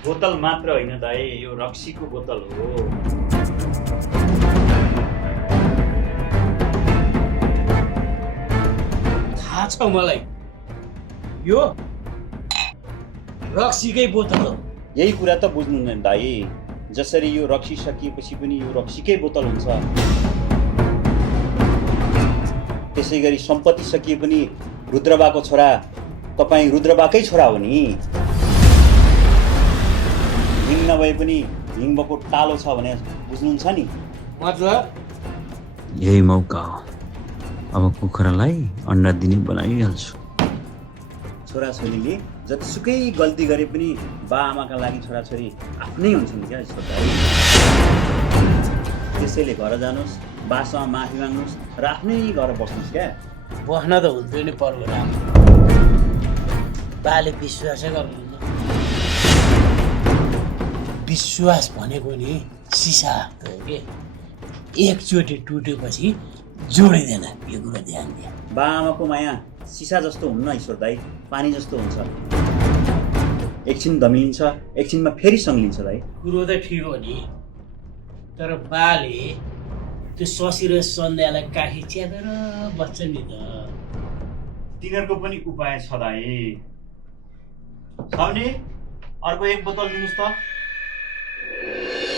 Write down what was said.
बोतल मात्र होइन दाइ, यो रक्सीको बोतल हो। थाहा छ मलाई, यो रक्सीकै बोतल हो। यही कुरा त बुझ्नुहुन्न दाइ। जसरी यो रक्सी सकिएपछि पनि यो रक्सीकै बोतल हुन्छ, त्यसै गरी सम्पत्ति सकिए पनि रुद्रबाको छोरा तपाईँ रुद्रबाकै छोरा हो नि। हिङ नभए पनि हिङबको टालो छ भने बुझ्नुहुन्छ नि। मतलब यही मौका हो, अब कुखुरालाई अन्डा दिने बनाइहाल्छु। छोराछोरीले जतिसुकै गल्ती गरे पनि बा आमाका लागि छोराछोरी आफ्नै हुन्छन् क्या यस्तो दाइ। त्यसैले घर जानुहोस्, बासँग माफी माग्नुहोस् र आफ्नै घर बस्नुहोस् क्या। बस्न त हुन्थ्यो नि प्रोग्राम, बाले विश्वासै गर्नुहुन्न। विश्वास भनेको नि सिसा हो कि, एकचोटि टुटेपछि जोडिँदैन। यो कुरो ध्यान दिए। बा आमाको माया सिसा जस्तो हुन्न ईश्वर दाइ, पानी जस्तो हुन्छ। एकछिन दमिन्छ, एकछिनमा फेरि सङ्लिन्छ दाइ। कुरो त ठिक हो नि, तर बाले त्यो शशी र सन्ध्यालाई काखी च्यापेर बस्छ नि त। तिनीहरूको पनि उपाय छ दाइ। साउनी, अर्को एक बोतल दिनुहोस् त।